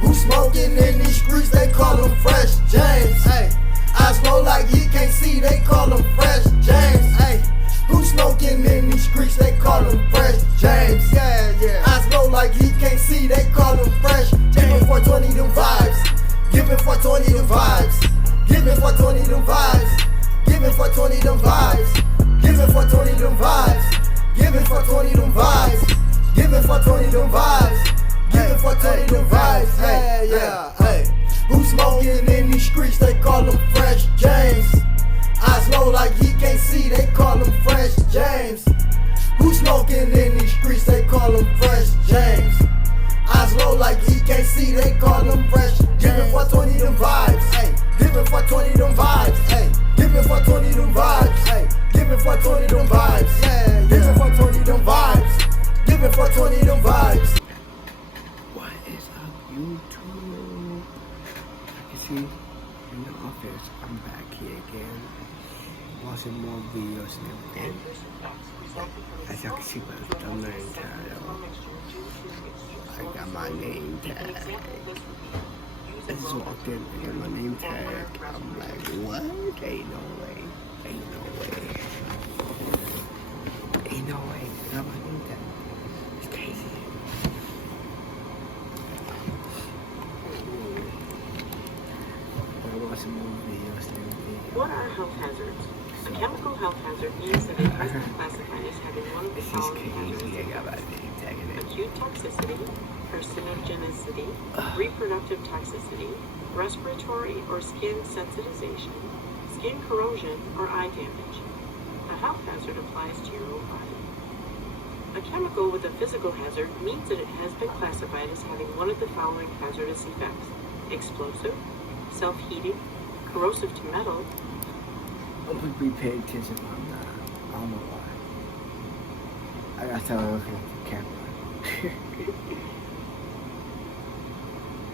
Who smoking in these streets, they call him Fresh James. Hey, eyes low like he can't see, they call him Fresh James. Hey, who smoking in these streets, they call him Fresh James. Yeah. Eyes low like he can't see, they call him Fresh James. Giving 420 them vibes. Giving 420 them vibes. Giving 420 them vibes. Giving 420 them vibes. Giving 420 them vibes. Giving 420 them vibes. Giving 420 them vibes. Giving 420 them vibes. Hey, yeah, hey. Who smoking in these streets? They call him Fresh James. Eyes low like he can't see. They call him Fresh James. Who smoking in these streets? They call him Fresh James. Eyes low like he can't see. They call him Fresh James. Giving 420 them vibes. Hey, giving 420 them vibes. Hey, giving 420 them vibes. Hey, giving 420 them vibes. Yeah, giving 420 them vibes. Giving 420 them vibes. What is up, YouTube? I can see in the office, I'm back here again, watching more videos and everything. As y'all can see by the thumbnail title, I got my name tag. I just walked in, I got my name tag. I'm like, what? Ain't no way. Ain't no way. Ain't no way. I got my name tag. It's crazy. I watch some more videos and everything. What are health hazards? A chemical health hazard means that it has been classified as having one of the following hazards: acute toxicity, carcinogenicity, reproductive toxicity, respiratory or skin sensitization, skin corrosion, or eye damage. A health hazard applies to your own body. A chemical with a physical hazard means that it has been classified as having one of the following hazardous effects: explosive, self-heating, corrosive to metal. I'm gonna be paying attention on that. I don't know why. I gotta start looking at the camera.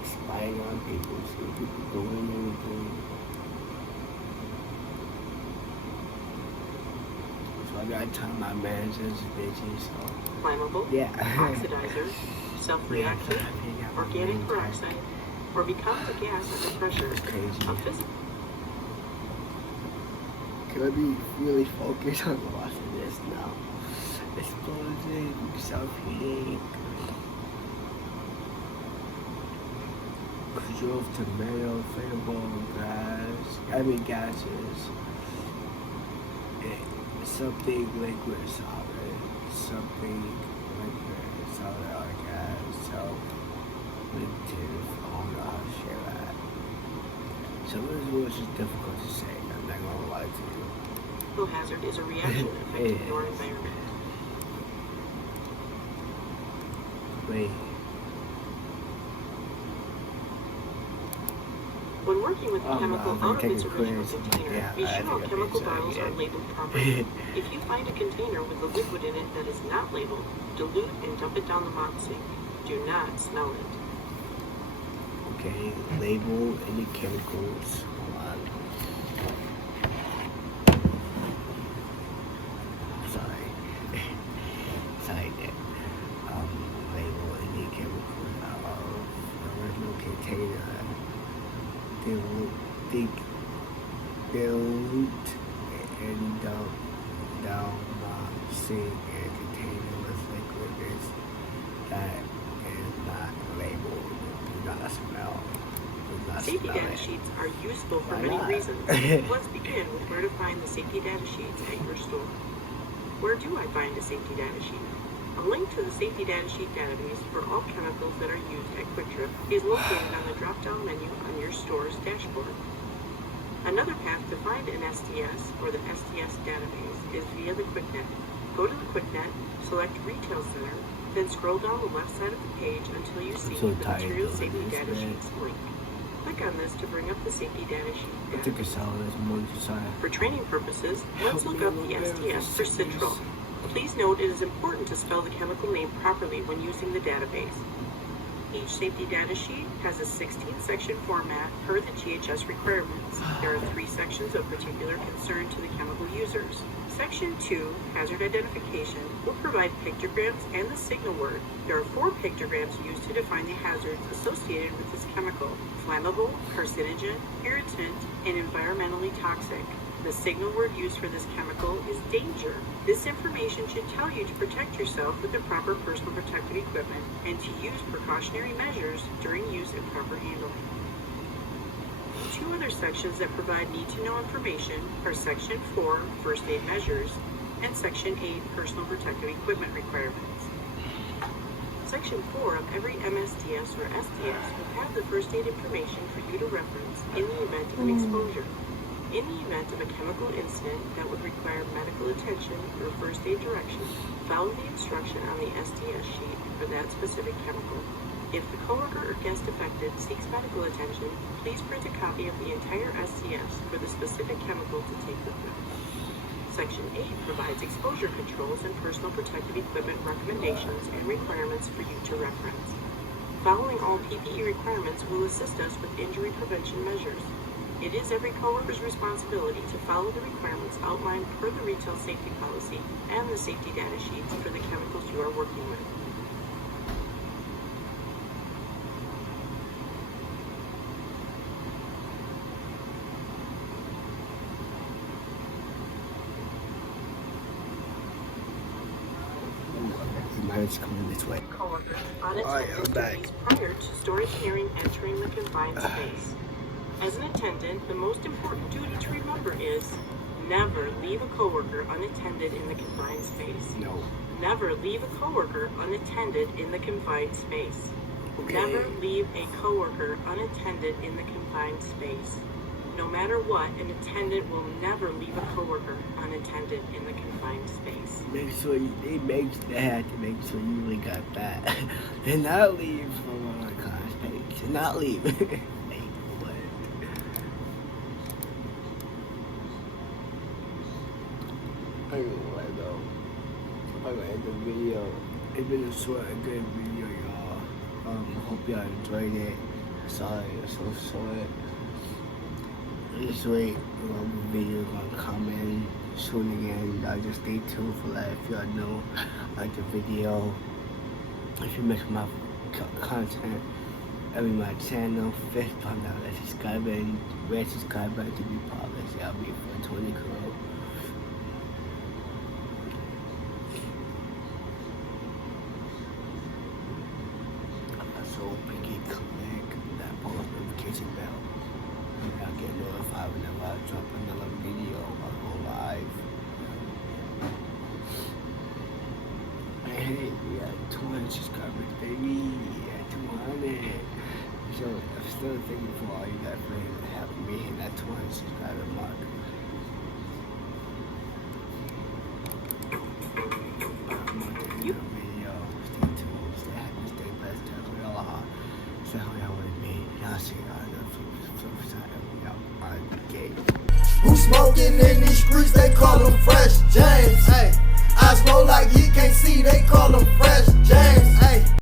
Spying on people, see people doing anything. So I gotta tell my managers, bitches, so. Flammable, yeah. oxidizers, self-reactive, organic peroxide, or becomes a gas under pressure. That's crazy. A physical. Can I be really focused on watching this now? Explosive, self-heating, control tomato, flammable gases, and something liquid solid, something liquid solid or gas, so liquid, I don't know how to share that. Some of this words is difficult to say, I'm not gonna lie to you. Hazard is a reaction affecting your environment. Wait. When working with a chemical no, out of its original container, be sure all chemical bottles are labeled properly. If you find a container with a liquid in it that is not labeled, dilute and dump it down the mop sink. Do not smell it. Okay, label any chemicals. Hold on. Sorry, Nick. Label any chemicals out of the original container. Dilute and dump down the sink and container with liquid that is not labeled. Do not smell. Safety data sheets are useful for many reasons. Let's begin with where to find the safety data sheets at your store. Where do I find a safety data sheet? A link to the safety data sheet database for all chemicals that are used at QuikTrip is located on the drop-down menu on your store's dashboard. Another path to find an STS or the STS database is via the QuickNet. Go to the QuickNet, select Retail Center, then scroll down the left side of the page until you see the Material Safety Data Sheets link. Click on this to bring up the safety data sheet. I think it's solid as more design. For training purposes, let's look up the STS for 'Citrol. Please note it is important to spell the chemical name properly when using the database. Each safety data sheet has a 16-section format per the GHS requirements. There are 3 sections of particular concern to the chemical users. Section 2, Hazard Identification, will provide pictograms and the signal word. There are 4 pictograms used to define the hazards associated with this chemical: flammable, carcinogen, irritant, and environmentally toxic. The signal word used for this chemical is danger. This information should tell you to protect yourself with the proper personal protective equipment and to use precautionary measures during use and proper handling. 2 other sections that provide need-to-know information are Section 4, First Aid Measures, and Section 8, Personal Protective Equipment Requirements. Section 4 of every MSDS or SDS will have the first aid information for you to reference in the event of an exposure. In the event of a chemical incident that would require medical attention or first aid directions, follow the instruction on the SDS sheet for that specific chemical. If the coworker or guest affected seeks medical attention, please print a copy of the entire SDS for the specific chemical to take with them. Section 8 provides exposure controls and personal protective equipment recommendations and requirements for you to reference. Following all PPE requirements will assist us with injury prevention measures. It is every coworker's responsibility to follow the requirements outlined per the retail safety policy and the safety data sheets for the chemicals you are working with. Mine's coming this way. Coworkers Alright, I'm back. prior to storage hearing entering the confined space. As an attendant, the most important duty to remember is never leave a coworker unattended in the confined space. No. Never leave a coworker unattended in the confined space. Okay. Never leave a coworker unattended in the confined space. No matter what, an attendant will never leave a coworker unattended in the confined space. Make sure they have to make sure you really got that. And not leave from a class page. Not leave. Anyway, though, I'm gonna end the video. It's been a short and good video, y'all. Hope y'all enjoyed it. Sorry, it's so short. Just wait, the video gonna come in soon again. Y'all just stay tuned for that. If y'all know, like the video. If you miss my content, every my channel, fist pump down that subscribe and red subscribe button to be published. I'll be for 20 crore. So picky click that post notification bell. I'll get notified whenever I drop another video or go live. Hey, we got 200 subscribers, baby. Yeah, 200. So I'm still thanking for all you guys for having me in that 200 subscriber mark. Video. Stay tuned. Stay happy. Stay blessed. Aloha. Stay how y'all want to be. Y'all see y'all on the flip side of y'all on the gate. Who smoking in these streets, they call him Fresh James. Hey, I smoke like he can't see, they call him Fresh James. Hey.